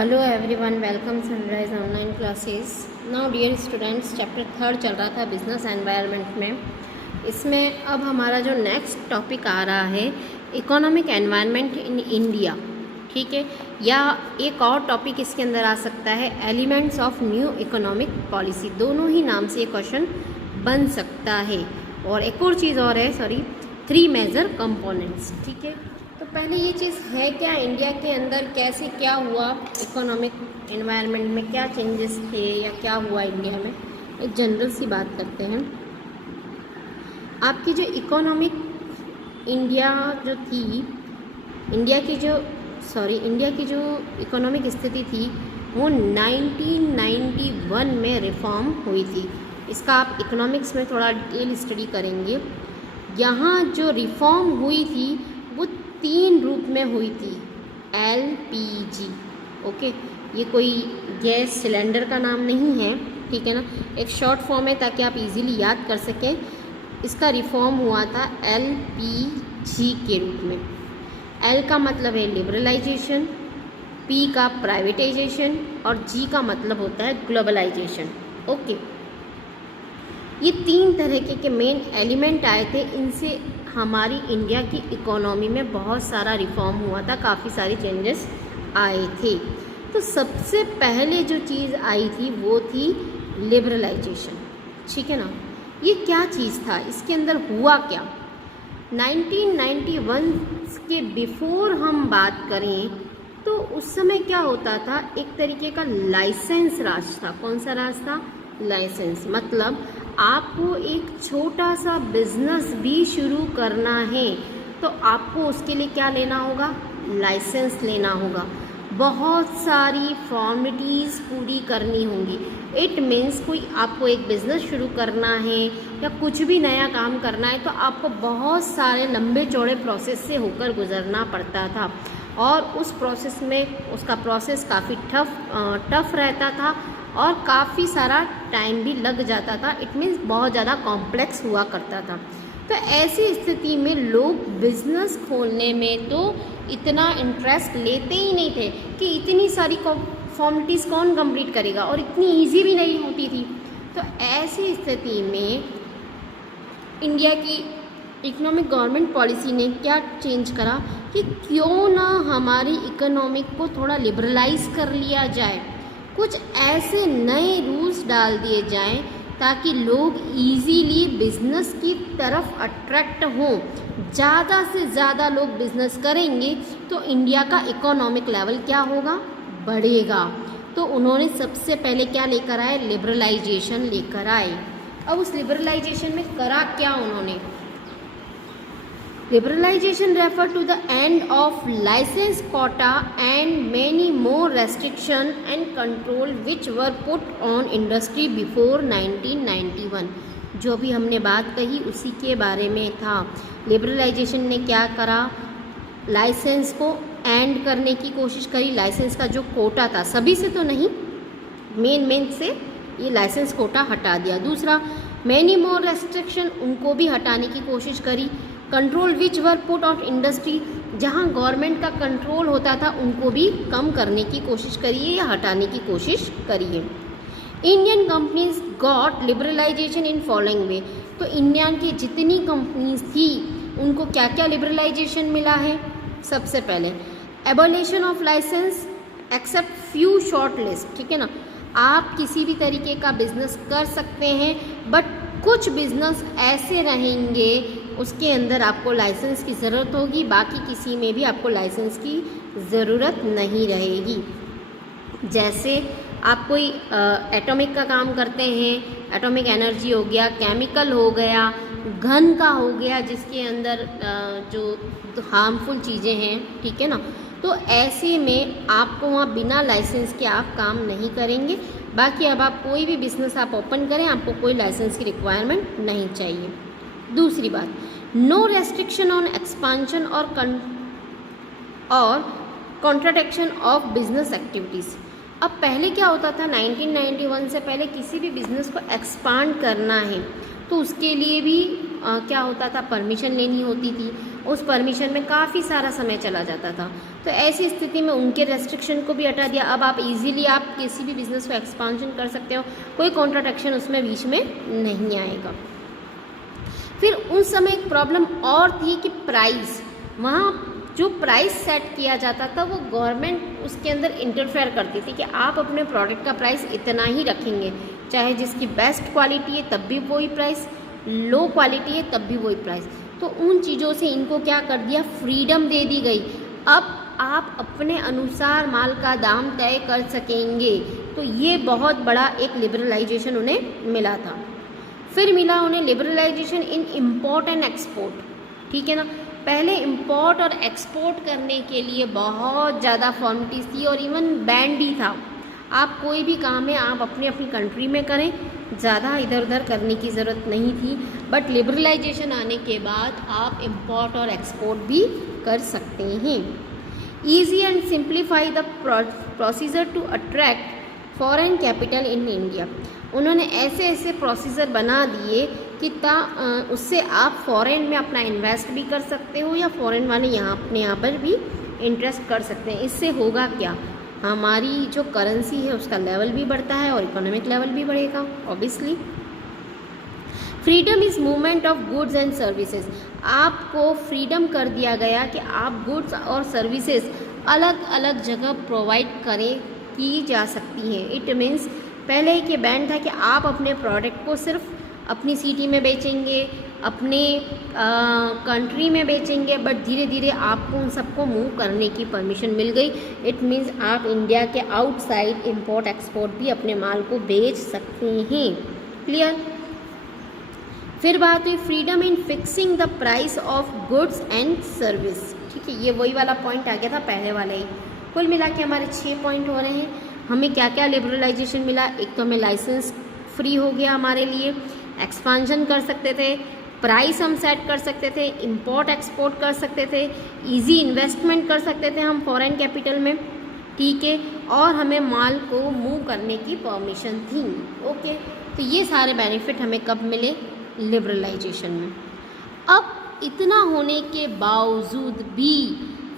Hello everyone, welcome Sunrise online classes. Now dear students, chapter 3 चल रहा था business environment में। इसमें अब हमारा जो नेक्स्ट टॉपिक आ रहा है इकोनॉमिक एनवायरनमेंट इन इंडिया, ठीक है। या एक और टॉपिक इसके अंदर आ सकता है elements of new economic policy. दोनों ही नाम से ये क्वेश्चन बन सकता है। और एक और चीज़ और है, 3 मेजर कंपोनेंट्स, ठीक है। तो पहले ये चीज़ है क्या, इंडिया के अंदर कैसे क्या हुआ, इकोनॉमिक एनवायरनमेंट में क्या चेंजेस थे या क्या हुआ इंडिया में, एक जनरल सी बात करते हैं। आपकी जो इकोनॉमिक इंडिया की जो इकोनॉमिक स्थिति थी वो 1991 में रिफॉर्म हुई थी। इसका आप इकोनॉमिक्स में थोड़ा डिटेल स्टडी करेंगे। यहाँ जो रिफॉर्म हुई थी वो 3 रूप में हुई थी। LPG, ओके, ये कोई गैस सिलेंडर का नाम नहीं है, ठीक है ना, एक शॉर्ट फॉर्म है ताकि आप इजीली याद कर सकें। इसका रिफॉर्म हुआ था LPG के रूप में। L का मतलब है लिबरलाइजेशन, P का प्राइवेटाइजेशन और G का मतलब होता है ग्लोबलाइजेशन, ओके। ये 3 तरह के मेन एलिमेंट आए थे। इनसे हमारी इंडिया की इकोनॉमी में बहुत सारा रिफॉर्म हुआ था, काफ़ी सारे चेंजेस आए थे। तो सबसे पहले जो चीज़ आई थी वो थी लिबरलाइजेशन, ठीक है ना। ये क्या चीज़ था, इसके अंदर हुआ क्या। 1991 के बिफोर हम बात करें तो उस समय क्या होता था, एक तरीके का लाइसेंस राज था। कौन सा राज था? लाइसेंस। मतलब आपको एक छोटा सा बिजनेस भी शुरू करना है तो आपको उसके लिए क्या लेना होगा? लाइसेंस लेना होगा। बहुत सारी फॉर्मेलिटीज़ पूरी करनी होंगी। इट मीन्स कोई आपको एक बिज़नेस शुरू करना है या कुछ भी नया काम करना है तो आपको बहुत सारे लंबे चौड़े प्रोसेस से होकर गुजरना पड़ता था। और उस प्रोसेस में उसका प्रोसेस काफ़ी टफ रहता था और काफ़ी सारा टाइम भी लग जाता था। इट मीन्स बहुत ज़्यादा कॉम्प्लेक्स हुआ करता था। तो ऐसी स्थिति में लोग बिज़नेस खोलने में तो इतना इंटरेस्ट लेते ही नहीं थे कि इतनी सारी फॉर्मेलिटीज़ कौन कंप्लीट करेगा, और इतनी इजी भी नहीं होती थी। तो ऐसी स्थिति में इंडिया की इकोनॉमिक गवर्नमेंट पॉलिसी ने क्या चेंज करा कि क्यों ना हमारी इकोनॉमिक को थोड़ा लिबरलाइज कर लिया जाए, कुछ ऐसे नए रूल्स डाल दिए जाएं ताकि लोग इजीली बिजनेस की तरफ अट्रैक्ट हों। ज़्यादा से ज़्यादा लोग बिजनेस करेंगे तो इंडिया का इकोनॉमिक लेवल क्या होगा? बढ़ेगा। तो उन्होंने सबसे पहले क्या लेकर आए? लिबरलाइजेशन लेकर आए। अब उस लिबरलाइजेशन में करा क्या उन्होंने? Liberalization refer to the end of license quota and many more restriction and control which were put on industry before 1991। जो भी हमने बात कही उसी के बारे में था। लिबरलाइजेशन ने क्या करा? लाइसेंस को एंड करने की कोशिश करी। लाइसेंस का जो कोटा था, सभी से तो नहीं, मेन से ये लाइसेंस कोटा हटा दिया। दूसरा, मैनी मोर रेस्ट्रिक्शन, उनको भी हटाने की कोशिश करी। Control which were put off industry, जहाँ गवर्नमेंट का कंट्रोल होता था उनको भी कम करने की कोशिश करिए या हटाने की कोशिश करिए। Indian companies got liberalization in following way. तो इंडिया की जितनी कंपनीज थी उनको क्या क्या लिबरलाइजेशन मिला है? सबसे पहले abolition of license except few short list, ठीक है ना। आप किसी भी तरीके का बिजनेस कर सकते हैं बट कुछ बिजनेस ऐसे रहेंगे उसके अंदर आपको लाइसेंस की ज़रूरत होगी, बाकी किसी में भी आपको लाइसेंस की ज़रूरत नहीं रहेगी। जैसे आप कोई एटॉमिक का काम करते हैं, एटॉमिक एनर्जी हो गया, केमिकल हो गया, गन का हो गया, जिसके अंदर जो हार्मफुल चीज़ें हैं, ठीक है ना। तो ऐसे में आपको वहाँ बिना लाइसेंस के आप काम नहीं करेंगे। बाकी अब आप कोई भी बिज़नेस आप ओपन करें, आपको कोई लाइसेंस की रिक्वायरमेंट नहीं चाहिए। दूसरी बात, नो रेस्ट्रिक्शन ऑन एक्सपांशन और कॉन्ट्रडिक्शन ऑफ बिजनेस एक्टिविटीज़। अब पहले क्या होता था, 1991 से पहले किसी भी बिज़नेस को एक्सपांड करना है तो उसके लिए भी क्या होता था, परमिशन लेनी होती थी, उस परमिशन में काफ़ी सारा समय चला जाता था। तो ऐसी स्थिति में उनके रेस्ट्रिक्शन को भी हटा दिया। अब आप इजीली आप किसी भी बिज़नेस को एक्सपांशन कर सकते हो, कोई कॉन्ट्राडिक्शन उसमें बीच में नहीं आएगा। फिर उस समय एक प्रॉब्लम और थी कि प्राइस, वहाँ जो प्राइस सेट किया जाता था वो गवर्नमेंट उसके अंदर इंटरफेयर करती थी कि आप अपने प्रोडक्ट का प्राइस इतना ही रखेंगे, चाहे जिसकी बेस्ट क्वालिटी है तब भी वही प्राइस, लो क्वालिटी है तब भी वही प्राइस। तो उन चीज़ों से इनको क्या कर दिया, फ्रीडम दे दी गई। अब आप अपने अनुसार माल का दाम तय कर सकेंगे। तो ये बहुत बड़ा एक लिबरलाइजेशन उन्हें मिला था। फिर मिला उन्हें liberalization in import and export, ठीक है ना। पहले इंपोर्ट और एक्सपोर्ट करने के लिए बहुत ज़्यादा फॉर्मेलिटीज़ थी और इवन बैंड भी था। आप कोई भी काम है आप अपनी अपनी कंट्री में करें, ज़्यादा इधर उधर करने की ज़रूरत नहीं थी। बट लिबरलाइजेशन आने के बाद आप इंपोर्ट और एक्सपोर्ट भी कर सकते हैं। Easy and simplify the procedure to attract foreign capital in India. उन्होंने ऐसे ऐसे प्रोसीजर बना दिए कि उससे आप फॉरेन में अपना इन्वेस्ट भी कर सकते हो या फॉरेन वाले अपने यहाँ पर भी इंटरेस्ट कर सकते हैं। इससे होगा क्या, हमारी जो करेंसी है उसका लेवल भी बढ़ता है और इकोनॉमिक लेवल भी बढ़ेगा obviously. Freedom is movement of goods and services. आपको फ्रीडम कर दिया गया कि आप गुड्स और सर्विसेज अलग अलग जगह प्रोवाइड की जा सकती हैं। इट मीन्स पहले एक ये बैंड था कि आप अपने प्रोडक्ट को सिर्फ अपनी सिटी में बेचेंगे, अपने कंट्री में बेचेंगे, बट धीरे धीरे आपको उन सबको मूव करने की परमिशन मिल गई। इट मीन्स आप इंडिया के आउटसाइड इंपोर्ट एक्सपोर्ट भी अपने माल को बेच सकते हैं। क्लियर। फिर बात हुई freedom in fixing the price of goods and service, ठीक है। ये वही वाला पॉइंट आ गया था पहले वाला ही। कुल मिला के हमारे 6 पॉइंट हो रहे हैं। हमें क्या क्या लिबरलाइजेशन मिला, एक तो हमें लाइसेंस फ्री हो गया हमारे लिए, एक्सपांशन कर सकते थे, प्राइस हम सेट कर सकते थे, इंपोर्ट एक्सपोर्ट कर सकते थे, इजी इन्वेस्टमेंट कर सकते थे हम फॉरेन कैपिटल में, ठीक है, और हमें माल को मूव करने की परमिशन थी। ओके, तो ये सारे बेनिफिट हमें कब मिले, लिबरलाइजेशन में। अब इतना होने के बावजूद भी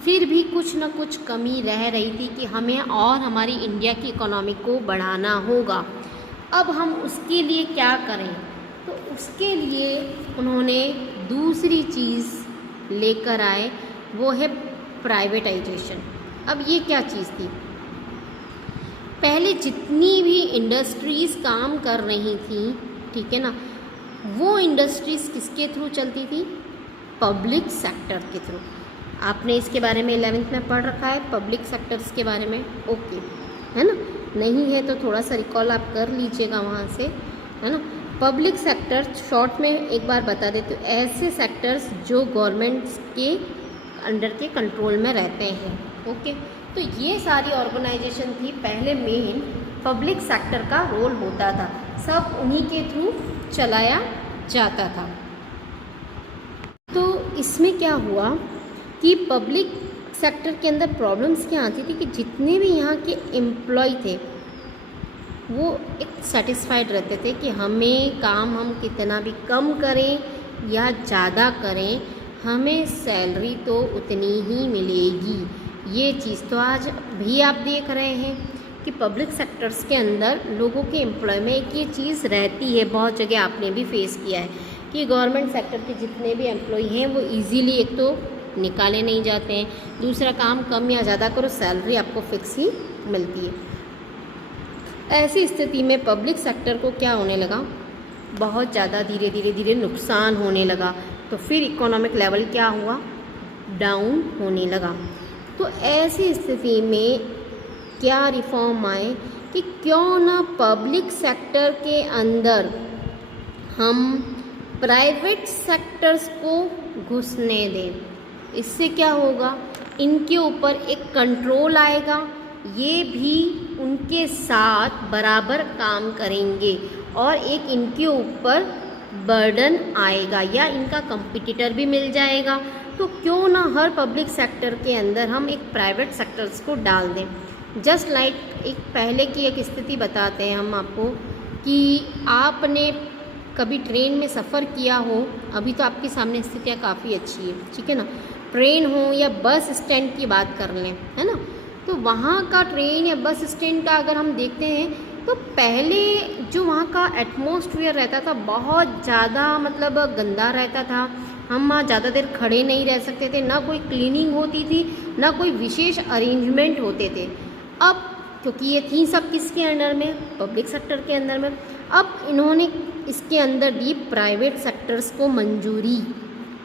फिर भी कुछ ना कुछ कमी रह रही थी कि हमें और हमारी इंडिया की इकोनॉमी को बढ़ाना होगा। अब हम उसके लिए क्या करें, तो उसके लिए उन्होंने दूसरी चीज़ लेकर आए, वो है प्राइवेटाइजेशन। अब ये क्या चीज़ थी, पहले जितनी भी इंडस्ट्रीज़ काम कर रही थी, ठीक है ना, वो इंडस्ट्रीज़ किसके थ्रू चलती थी, पब्लिक सेक्टर के थ्रू। आपने इसके बारे में 11th में पढ़ रखा है, पब्लिक सेक्टर्स के बारे में, ओके, है ना। नहीं है तो थोड़ा सा रिकॉल आप कर लीजिएगा वहाँ से, है ना। पब्लिक सेक्टर शॉर्ट में एक बार बता देते हो, ऐसे सेक्टर्स जो गवर्नमेंट के अंडर के कंट्रोल में रहते हैं। ओके, तो ये सारी ऑर्गेनाइजेशन थी, पहले मेन पब्लिक सेक्टर का रोल होता था, सब उन्हीं के थ्रू चलाया जाता था। तो इसमें क्या हुआ कि पब्लिक सेक्टर के अंदर प्रॉब्लम्स क्या आती थी कि जितने भी यहाँ के एम्प्लॉय थे वो एक सेटिस्फाइड रहते थे कि हमें काम हम कितना भी कम करें या ज़्यादा करें, हमें सैलरी तो उतनी ही मिलेगी। ये चीज़ तो आज भी आप देख रहे हैं कि पब्लिक सेक्टर्स के अंदर लोगों के एम्प्लॉय में एक ये चीज़ रहती है, बहुत जगह आपने भी फेस किया है कि गवर्नमेंट सेक्टर के जितने भी एम्प्लॉय हैं वो इजीली एक तो निकाले नहीं जाते हैं, दूसरा काम कम या ज़्यादा करो सैलरी आपको फिक्स ही मिलती है। ऐसी स्थिति में पब्लिक सेक्टर को क्या होने लगा, बहुत ज़्यादा धीरे धीरे नुकसान होने लगा। तो फिर इकोनॉमिक लेवल क्या हुआ, डाउन होने लगा। तो ऐसी स्थिति में क्या रिफॉर्म आए कि क्यों ना पब्लिक सेक्टर के अंदर हम प्राइवेट सेक्टर्स को घुसने दें। इससे क्या होगा, इनके ऊपर एक कंट्रोल आएगा, ये भी उनके साथ बराबर काम करेंगे और एक इनके ऊपर बर्डन आएगा या इनका कंपटीटर भी मिल जाएगा। तो क्यों ना हर पब्लिक सेक्टर के अंदर हम एक प्राइवेट सेक्टर्स को डाल दें। जस्ट लाइक एक पहले की एक स्थिति बताते हैं हम आपको कि आपने कभी ट्रेन में सफ़र किया हो, अभी तो आपके सामने स्थितियाँ काफ़ी अच्छी है, ठीक है ना। ट्रेन हो या बस स्टैंड की बात कर लें, है ना, तो वहाँ का ट्रेन या बस स्टैंड का अगर हम देखते हैं तो पहले जो वहाँ का एटमॉस्फेयर रहता था बहुत ज़्यादा मतलब गंदा रहता था। हम वहाँ ज़्यादा देर खड़े नहीं रह सकते थे, ना कोई क्लीनिंग होती थी, ना कोई विशेष अरेंजमेंट होते थे। अब क्योंकि ये थी सब किसके अंडर में, पब्लिक सेक्टर के अंदर में, अब इन्होंने इसके अंदर दी प्राइवेट सेक्टर्स को मंजूरी,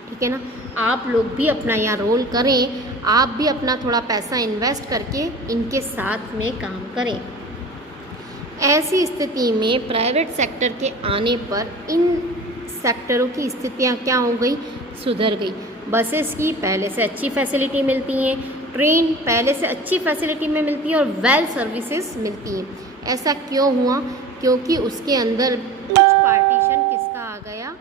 ठीक है ना। आप लोग भी अपना यहाँ रोल करें, आप भी अपना थोड़ा पैसा इन्वेस्ट करके इनके साथ में काम करें। ऐसी स्थिति में प्राइवेट सेक्टर के आने पर इन सेक्टरों की स्थितियाँ क्या हो गई, सुधर गई। बसेस की पहले से अच्छी फैसिलिटी मिलती हैं, ट्रेन पहले से अच्छी फैसिलिटी में मिलती है और वेल सर्विसेज मिलती हैं। ऐसा क्यों हुआ, क्योंकि उसके अंदर कुछ पार्टीशन किसका आ गया,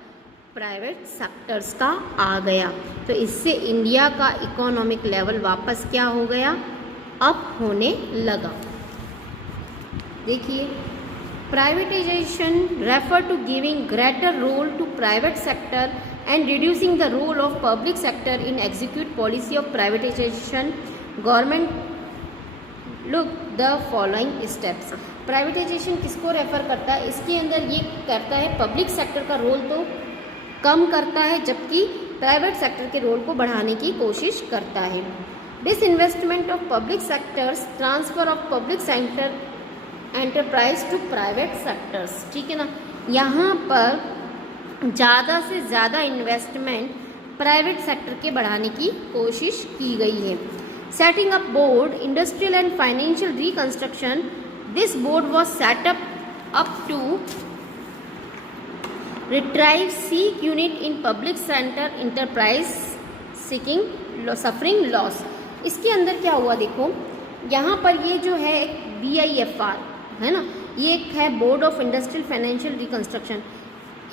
प्राइवेट सेक्टर्स का आ गया। तो इससे इंडिया का इकोनॉमिक लेवल वापस क्या हो गया, अप होने लगा। देखिए, privatization refer to giving greater role to private sector and reducing the role of public sector in execute policy of privatization. Government look the following steps. Privatization किसको refer करता है, इसके अंदर ये करता है पब्लिक सेक्टर का रोल तो कम करता है, जबकि प्राइवेट सेक्टर के रोल को बढ़ाने की कोशिश करता है। Disinvestment of public sectors, transfer of public sector enterprise to private sectors, ठीक है ना। यहाँ पर ज़्यादा से ज़्यादा इन्वेस्टमेंट प्राइवेट सेक्टर के बढ़ाने की कोशिश की गई है। Setting up board industrial and financial reconstruction, this board was set up to retrieve seek unit in public sector enterprise seeking suffering loss। इसके अंदर क्या हुआ, देखो यहाँ पर ये जो है एक BIFR है ना, ये एक है board of industrial financial reconstruction.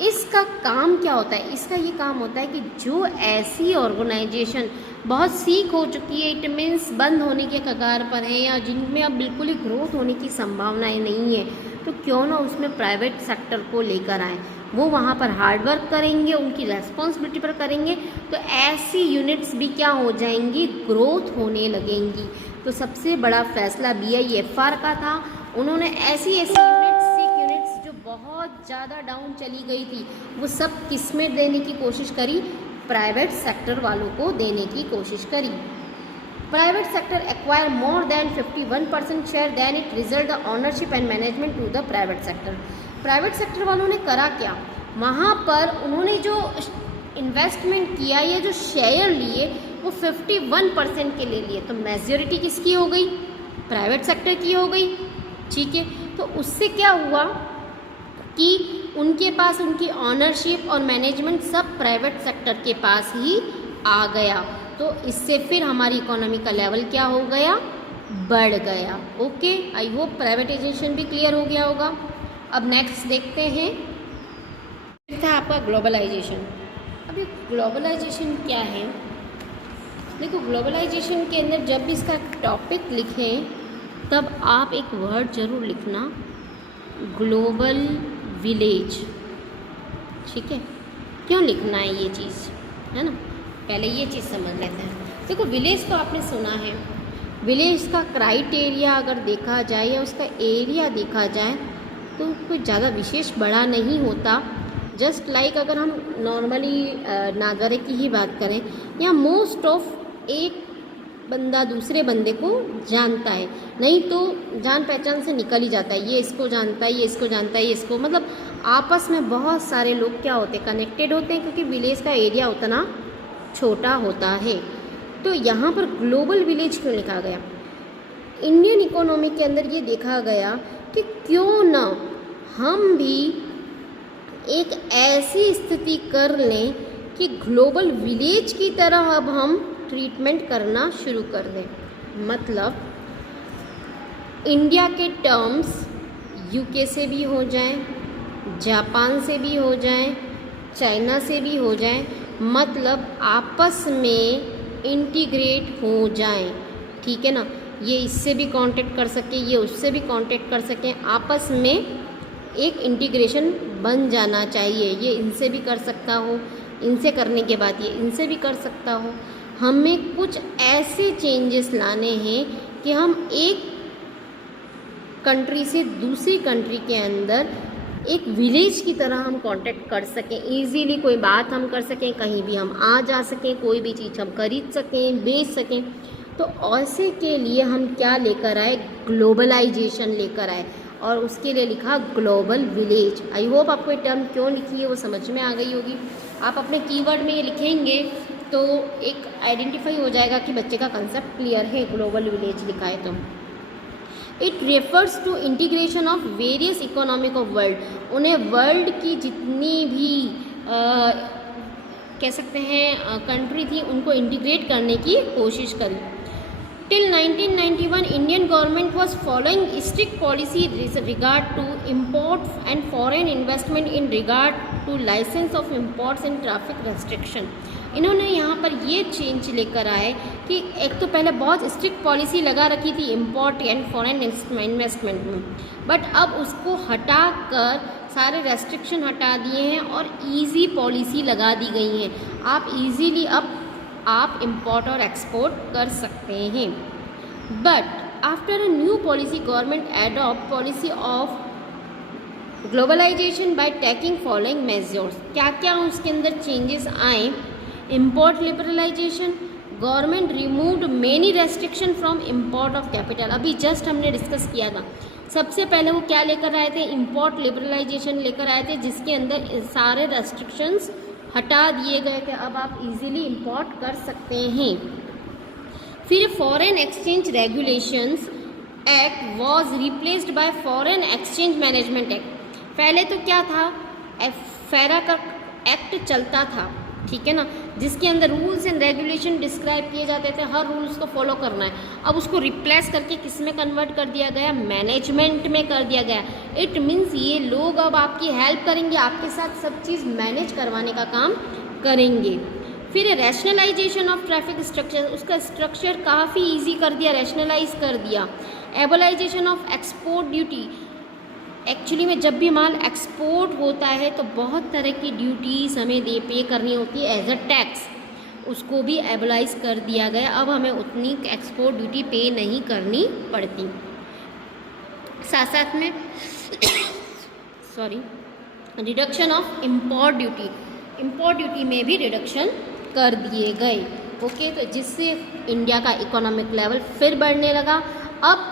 इसका काम क्या होता है, इसका ये काम होता है कि जो ऐसी ऑर्गेनाइजेशन बहुत सीक हो चुकी है, इट मीन्स बंद होने के कगार पर है या जिनमें अब बिल्कुल ही ग्रोथ होने की संभावनाएं नहीं है, तो क्यों ना उसमें प्राइवेट सेक्टर को लेकर आए। वो वहाँ पर हार्डवर्क करेंगे, उनकी रेस्पॉन्सिबिलिटी पर करेंगे, तो ऐसी यूनिट्स भी क्या हो जाएंगी, ग्रोथ होने लगेंगी। तो सबसे बड़ा फैसला BIFR का था। उन्होंने ऐसी यूनिट्स जो बहुत ज़्यादा डाउन चली गई थी, वो सब किसमें देने की कोशिश करी, प्राइवेट सेक्टर वालों को देने की कोशिश करी। Private sector acquire more than 51% share, then it result the ownership and management to the private sector. Private sector वालों ने करा क्या, वहाँ पर उन्होंने जो इन्वेस्टमेंट किया या जो शेयर लिए वो 51% के ले लिए, तो मेजॉरिटी किसकी हो गई, प्राइवेट सेक्टर की हो गई, ठीक है। तो उससे क्या हुआ कि उनके पास उनकी ऑनरशिप और मैनेजमेंट सब प्राइवेट सेक्टर के पास ही आ गया। तो इससे फिर हमारी इकोनॉमी का लेवल क्या हो गया, बढ़ गया। ओके, आई होप प्राइवेटाइजेशन भी क्लियर हो गया होगा। अब नेक्स्ट देखते हैं, फिर था आपका ग्लोबलाइजेशन। अब ये ग्लोबलाइजेशन क्या है, देखो ग्लोबलाइजेशन के अंदर जब भी इसका टॉपिक लिखें तब आप एक वर्ड ज़रूर लिखना, ग्लोबल विलेज, ठीक है। क्यों लिखना है ये चीज़, है ना, पहले ये चीज़ समझ लेते हैं। देखो विलेज तो आपने सुना है, विलेज का क्राइटेरिया अगर देखा जाए या उसका एरिया देखा जाए तो कोई ज़्यादा विशेष बड़ा नहीं होता। जस्ट लाइक अगर हम नॉर्मली नागरिक की ही बात करें, या मोस्ट ऑफ एक बंदा दूसरे बंदे को जानता है, नहीं तो जान पहचान से निकल ही जाता है, ये इसको जानता है, ये इसको जानता है, ये इसको, मतलब आपस में बहुत सारे लोग क्या होते हैं, कनेक्टेड होते हैं, क्योंकि विलेज का एरिया उतना छोटा होता है। तो यहाँ पर ग्लोबल विलेज क्यों लिखा गया, इंडियन इकोनॉमी के अंदर ये देखा गया कि क्यों ना हम भी एक ऐसी स्थिति कर लें कि ग्लोबल विलेज की तरह अब हम ट्रीटमेंट करना शुरू कर दें। मतलब इंडिया के टर्म्स UK से भी हो जाएं, जापान से भी हो जाएं, चाइना से भी हो जाएं, मतलब आपस में इंटीग्रेट हो जाएं, ठीक है ना। ये इससे भी कांटेक्ट कर सके, ये उससे भी कांटेक्ट कर सकें, आपस में एक इंटीग्रेशन बन जाना चाहिए। ये इनसे भी कर सकता हो, इनसे करने के बाद ये इनसे भी कर सकता हो। हमें कुछ ऐसे चेंजेस लाने हैं कि हम एक कंट्री से दूसरी कंट्री के अंदर एक विलेज की तरह हम कांटेक्ट कर सकें, इजीली कोई बात हम कर सकें, कहीं भी हम आ जा सकें, कोई भी चीज़ हम खरीद सकें, बेच सकें। तो ऐसे के लिए हम क्या लेकर आए, ग्लोबलाइजेशन लेकर आए, और उसके लिए लिखा ग्लोबल विलेज। आई होप आपको ये टर्म क्यों लिखी है वो समझ में आ गई होगी। आप अपने कीवर्ड में ये लिखेंगे तो एक आइडेंटिफाई हो जाएगा कि बच्चे का कंसेप्ट क्लियर है। ग्लोबल विलेज लिखा है तो it refers to integration of various economic of world. उन्हें वर्ल्ड की जितनी भी कह सकते हैं कंट्री थी उनको इंटीग्रेट करने की कोशिश करी। Till 1991 Indian government was following strict policy regard to import and foreign investment in regard to license of imports and traffic restriction. इन्होंने यहाँ पर ये चेंज लेकर आए कि एक तो पहले बहुत स्ट्रिक्ट पॉलिसी लगा रखी थी इम्पोर्ट एंड फॉरेन इन्वेस्टमेंट में, बट अब उसको हटा कर सारे रेस्ट्रिक्शन हटा दिए हैं और इजी पॉलिसी लगा दी गई हैं। आप इजीली अब आप इम्पोर्ट और एक्सपोर्ट कर सकते हैं। But after a new policy government adopt policy of globalization by taking following measures. क्या क्या उसके अंदर चेंजेस आए, import liberalization, government removed many restriction from import of capital. अभी जस्ट हमने डिस्कस किया था। सबसे पहले वो क्या लेकर आए थे, इम्पोर्ट लिबरलाइजेशन लेकर आए थे, जिसके अंदर सारे रेस्ट्रिक्शंस हटा दिए गए थे। अब आप इजीली इम्पोर्ट कर सकते हैं। फिर foreign exchange regulations act was replaced by foreign exchange management act. पहले तो क्या था, फेरा का एक्ट चलता था, ठीक है ना, जिसके अंदर रूल्स एंड रेगुलेशन डिस्क्राइब किए जाते थे, हर रूल्स को फॉलो करना है। अब उसको रिप्लेस करके किस में कन्वर्ट कर दिया गया, मैनेजमेंट में कर दिया गया। इट मीन्स ये लोग अब आपकी हेल्प करेंगे, आपके साथ सब चीज़ मैनेज करवाने का काम करेंगे। फिर रैशनलाइजेशन ऑफ ट्रैफिक स्ट्रक्चर, उसका स्ट्रक्चर काफ़ी ईजी कर दिया, रैशनलाइज कर दिया। एबलाइजेशन ऑफ एक्सपोर्ट ड्यूटी, एक्चुअली में जब भी माल एक्सपोर्ट होता है तो बहुत तरह की ड्यूटीज़ हमें पे करनी होती है एज अ टैक्स, उसको भी एबलाइज कर दिया गया। अब हमें उतनी एक्सपोर्ट ड्यूटी पे नहीं करनी पड़ती। साथ साथ में reduction of import duty, import duty में भी रिडक्शन कर दिए गए। ओके, तो जिससे इंडिया का इकोनॉमिक लेवल फिर बढ़ने लगा। अब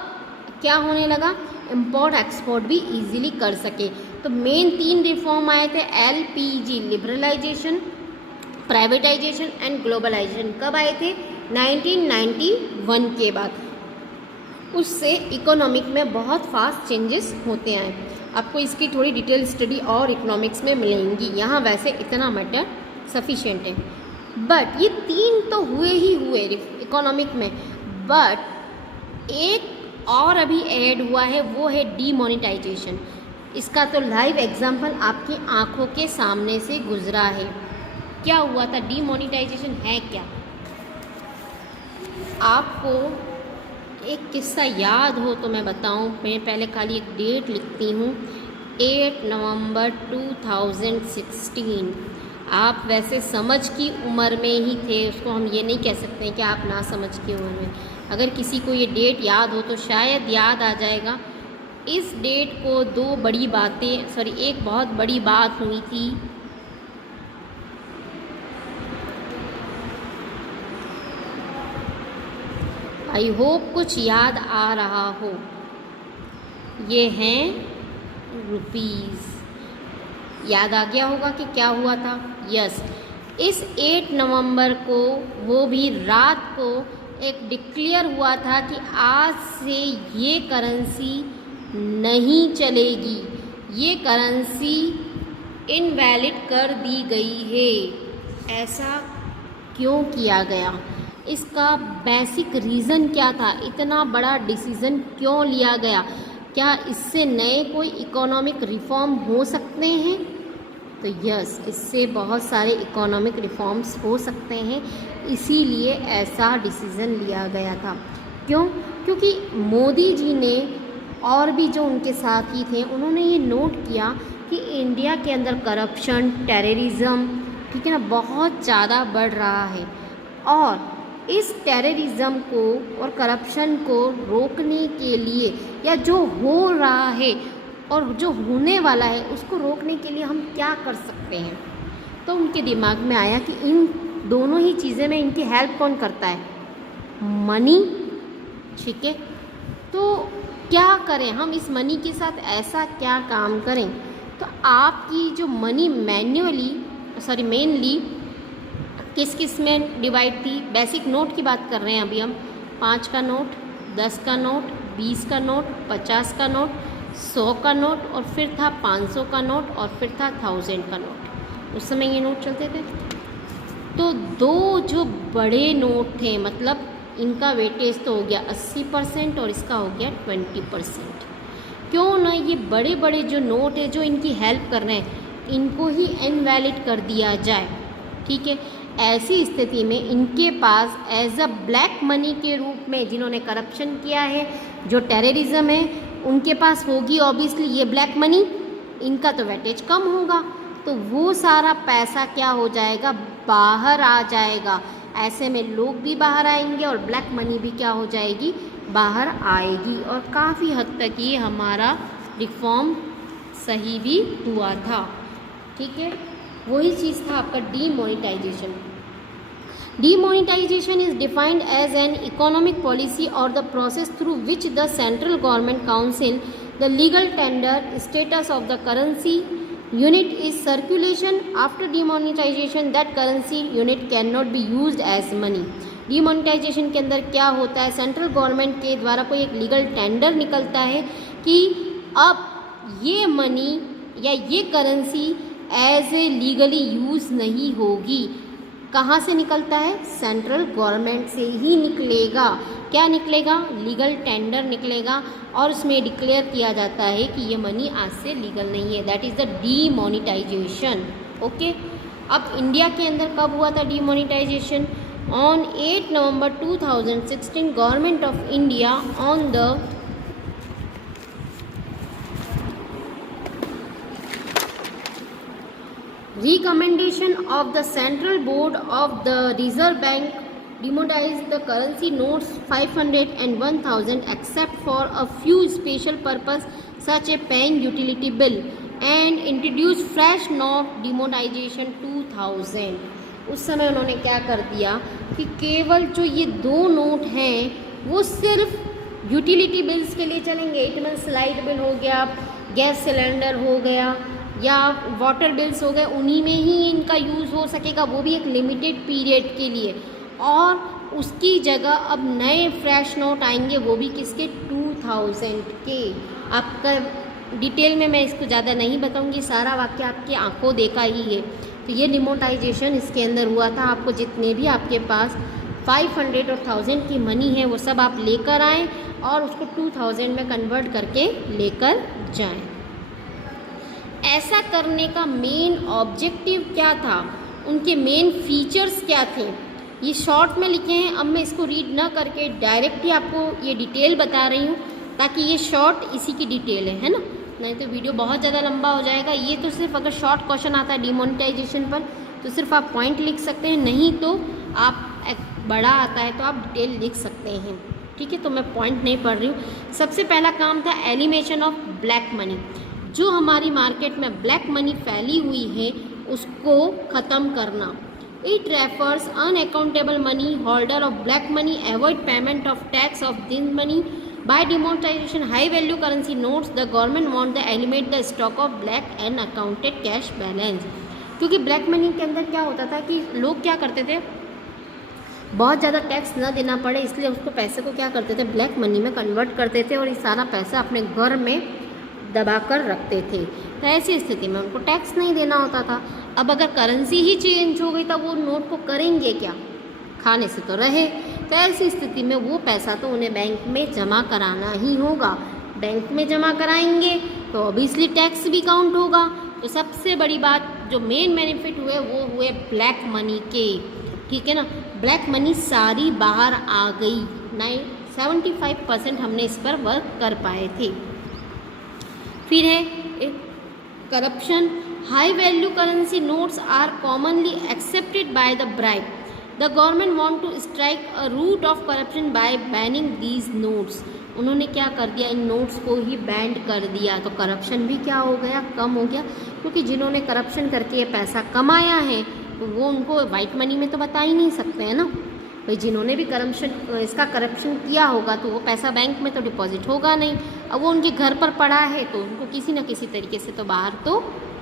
क्या होने लगा, इम्पोर्ट एक्सपोर्ट भी इजीली कर सके। तो मेन 3 रिफॉर्म आए थे, LPG liberalization, privatization and globalization. कब आए थे, 1991 के बाद। उससे इकोनॉमिक में बहुत फास्ट चेंजेस होते आए। आपको इसकी थोड़ी डिटेल स्टडी और इकोनॉमिक्स में मिलेंगी, यहाँ वैसे इतना मैटर सफिशिएंट है। बट ये 3 तो हुए ही हुए इकोनॉमिक में, बट एक और अभी ऐड हुआ है, वो है डीमोनेटाइजेशन। इसका तो लाइव एग्जाम्पल आपकी आंखों के सामने से गुजरा है। क्या हुआ था, डीमोनेटाइजेशन है क्या, आपको एक किस्सा याद हो तो मैं बताऊं। मैं पहले खाली एक डेट लिखती हूँ, 8 नवंबर 2016। आप वैसे समझ की उम्र में ही थे, उसको हम ये नहीं कह सकते हैं कि आप ना समझ की उम्र में। अगर किसी को ये डेट याद हो तो शायद याद आ जाएगा। इस डेट को एक बहुत बड़ी बात हुई थी। आई होप कुछ याद आ रहा हो। ये हैं रुपीज़। याद आ गया होगा कि क्या हुआ था। यस, इस 8 नवंबर को, वो भी रात को, एक डिक्लेयर हुआ था कि आज से ये करेंसी नहीं चलेगी, ये करेंसी इनवैलिड कर दी गई है। ऐसा क्यों किया गया, इसका बेसिक रीज़न क्या था, इतना बड़ा डिसीज़न क्यों लिया गया, क्या इससे नए कोई इकोनॉमिक रिफॉर्म हो सकते हैं? तो यस, इससे बहुत सारे इकोनॉमिक रिफॉर्म्स हो सकते हैं, इसीलिए ऐसा डिसीज़न लिया गया था। क्यों? क्योंकि मोदी जी ने और भी जो उनके साथी थे, उन्होंने ये नोट किया कि इंडिया के अंदर करप्शन, टेररिज्म ठीक है ना, बहुत ज़्यादा बढ़ रहा है। और इस टेररिज्म को और करप्शन को रोकने के लिए, या जो हो रहा है और जो होने वाला है उसको रोकने के लिए हम क्या कर सकते हैं, तो उनके दिमाग में आया कि इन दोनों ही चीज़ें में इनकी हेल्प कौन करता है, मनी। ठीक है, तो क्या करें हम इस मनी के साथ, ऐसा क्या काम करें। तो आपकी जो मनी मेनली किस किस में डिवाइड थी, बेसिक नोट की बात कर रहे हैं अभी हम, 5 का नोट, 10 का नोट, 20 का नोट, 50 का नोट, 100 का नोट, और फिर था 500 का नोट, और फिर था 1000 का नोट। उस समय ये नोट चलते थे। तो दो जो बड़े नोट थे, मतलब इनका वेटेज तो हो गया 80% और इसका हो गया 20%। क्यों ना ये बड़े बड़े जो नोट है जो इनकी हेल्प कर रहे हैं, इनको ही इनवैलिड कर दिया जाए। ठीक है, ऐसी स्थिति में इनके पास एज अ ब्लैक मनी के रूप में, जिन्होंने करप्शन किया है, जो टेररिज्म है, उनके पास होगी ऑब्वियसली ये ब्लैक मनी, इनका तो वेटेज कम होगा, तो वो सारा पैसा क्या हो जाएगा, बाहर आ जाएगा। ऐसे में लोग भी बाहर आएंगे और ब्लैक मनी भी क्या हो जाएगी, बाहर आएगी। और काफ़ी हद तक ये हमारा रिफॉर्म सही भी हुआ था। ठीक है, वही चीज़ था आपका demonetisation. Demonetization is defined as an economic policy or the process through which the central government council the legal tender status of the currency unit is circulation. After demonetization, that currency unit cannot be used as money. Demonetisation के अंदर क्या होता है, central government के द्वारा कोई एक legal tender निकलता है कि अब ये मनी या ये currency as a legally use नहीं होगी। कहाँ से निकलता है, सेंट्रल गवर्नमेंट से ही निकलेगा। क्या निकलेगा, लीगल टेंडर निकलेगा और उसमें डिक्लेयर किया जाता है कि ये मनी आज से लीगल नहीं है। That is the demonetization. Okay, अब इंडिया के अंदर कब हुआ था demonetization, on 8 November 2016 government of India on the recommendation of the Central Board of the Reserve Bank demonetized the currency notes 500 and 1000 except for a few special purpose such a paying utility bill and introduced fresh note demonetization 2000। उस समय उन्होंने क्या कर दिया कि केवल जो ये दो नोट हैं वो सिर्फ यूटिलिटी बिल्स के लिए चलेंगे। इट मीन्स लाइट बिल हो गया, गैस सिलेंडर हो गया या वाटर बिल्स हो गए, उन्हीं में ही इनका यूज़ हो सकेगा, वो भी एक लिमिटेड पीरियड के लिए। और उसकी जगह अब नए फ्रेश नोट आएंगे, वो भी किसके, 2000 के। आपका डिटेल में मैं इसको ज़्यादा नहीं बताऊंगी, सारा वाक्य आपकी आंखों देखा ही है। तो ये डिमोनेटाइजेशन इसके अंदर हुआ था। आपको जितने भी आपके पास 500 और 1000 की मनी है वो सब आप लेकर आएँ और उसको 2000 में कन्वर्ट करके लेकर जाएं। ऐसा करने का मेन ऑब्जेक्टिव क्या था, उनके मेन फीचर्स क्या थे, ये शॉर्ट में लिखे हैं। अब मैं इसको रीड ना करके डायरेक्ट ही आपको ये डिटेल बता रही हूँ ताकि ये शॉर्ट इसी की डिटेल है ना, नहीं तो वीडियो बहुत ज़्यादा लंबा हो जाएगा। ये तो सिर्फ अगर शॉर्ट क्वेश्चन आता है डिमोनेटाइजेशन पर तो सिर्फ आप पॉइंट लिख सकते हैं, नहीं तो आप बड़ा आता है तो आप डिटेल लिख सकते हैं। ठीक है, तो मैं पॉइंट नहीं पढ़ रही हूँ। सबसे पहला काम था एलिमिनेशन ऑफ ब्लैक मनी। जो हमारी मार्केट में ब्लैक मनी फैली हुई है उसको ख़त्म करना। It refers unaccountable money holder of black money avoid payment of tax of this money by demonetisation high value currency notes the government want the eliminate the stock of black and accounted cash balance. क्योंकि black money के अंदर क्या होता था कि लोग क्या करते थे, बहुत ज़्यादा टैक्स ना देना पड़े इसलिए उसको पैसे को क्या करते थे, ब्लैक मनी में कन्वर्ट करते थे और ये सारा पैसा अपने घर में दबा कर रखते थे। तो ऐसी स्थिति में उनको टैक्स नहीं देना होता था। अब अगर करेंसी ही चेंज हो गई तो वो नोट को करेंगे क्या, खाने से तो रहे। तो ऐसी स्थिति में वो पैसा तो उन्हें बैंक में जमा कराना ही होगा। बैंक में जमा कराएंगे तो ऑब्वियसली टैक्स भी काउंट होगा। तो सबसे बड़ी बात जो मेन बेनिफिट हुए वो हुए ब्लैक मनी के। ठीक है ना, ब्लैक मनी सारी बाहर आ गई। 75% हमने इस पर वर्क कर पाए थे। फिर है corruption. high value currency notes are commonly accepted by the bribe. The government want to strike a root of corruption by banning these notes. उन्होंने क्या कर दिया, इन नोट्स को ही बैंड कर दिया, तो करप्शन भी क्या हो गया, कम हो गया, क्योंकि जिन्होंने करप्शन करके ये पैसा कमाया है तो वो उनको वाइट मनी में तो बता ही नहीं सकते हैं ना भाई। जिन्होंने भी करप्शन किया होगा तो वो पैसा बैंक में तो डिपॉजिट होगा नहीं, अब वो उनके घर पर पड़ा है तो उनको किसी न किसी तरीके से तो बाहर तो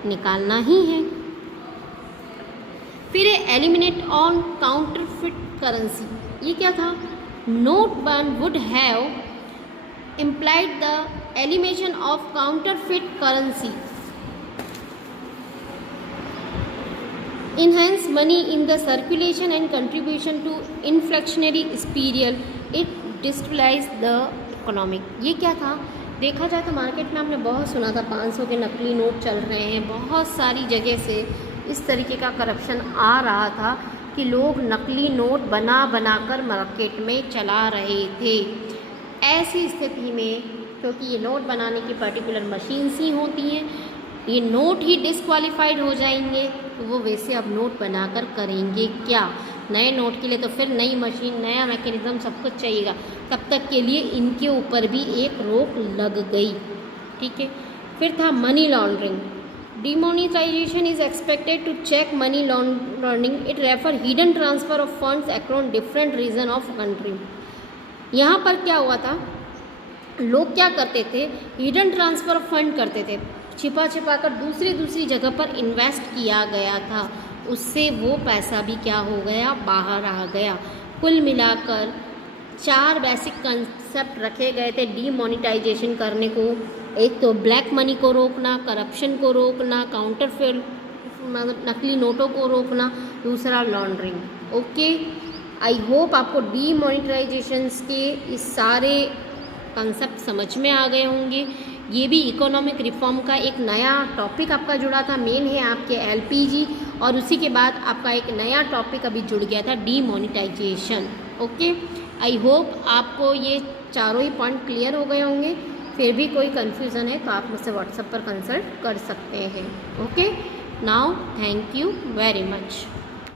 निकालना ही है। फिर एलिमिनेट ऑन काउंटरफिट करेंसी, ये क्या था, note ban would have implied the elimination of counterfeit currency, enhance money in the circulation and contribution to inflationary spiral, it destabilize the economic। ये क्या था, देखा जाए तो मार्केट में हमने बहुत सुना था 500 के नकली नोट चल रहे हैं, बहुत सारी जगह से इस तरीके का करप्शन आ रहा था कि लोग नकली नोट बना कर मार्केट में चला रहे थे। ऐसी स्थिति में क्योंकि ये नोट बनाने की पर्टिकुलर मशीन्स ही होती हैं, ये नोट ही डिस्क्वालीफाइड हो जाएंगे, तो वो वैसे अब नोट बनाकर करेंगे क्या, नए नोट के लिए तो फिर नई मशीन, नया मैकेनिज़्म सब कुछ चाहिएगा, तब तक के लिए इनके ऊपर भी एक रोक लग गई। ठीक है, फिर था money laundering. Demonetization is expected to check money laundering, it refer hidden transfer of funds across different region of country. यहाँ पर क्या हुआ था, लोग क्या करते थे, हिडन ट्रांसफ़र ऑफ फंड करते थे, छिपा कर दूसरी जगह पर इन्वेस्ट किया गया था, उससे वो पैसा भी क्या हो गया, बाहर आ गया। कुल मिलाकर 4 बेसिक कंसेप्ट रखे गए थे डीमोनेटाइजेशन करने को। एक तो ब्लैक मनी को रोकना, करप्शन को रोकना, काउंटरफेट नकली नोटों को रोकना, दूसरा लॉन्ड्रिंग। ओके, आई होप आपको डीमोनेटाइजेशंस के इस सारे कंसेप्ट समझ में आ गए होंगे। ये भी इकोनॉमिक रिफॉर्म का एक नया टॉपिक आपका जुड़ा था, मेन है आपके एलपीजी, और उसी के बाद आपका एक नया टॉपिक अभी जुड़ गया था डीमोनेटाइजेशन। ओके, आई होप आपको ये चारों ही पॉइंट क्लियर हो गए होंगे। फिर भी कोई कन्फ्यूज़न है तो आप मुझसे व्हाट्सएप पर कंसल्ट कर सकते हैं। Okay, now thank you very much.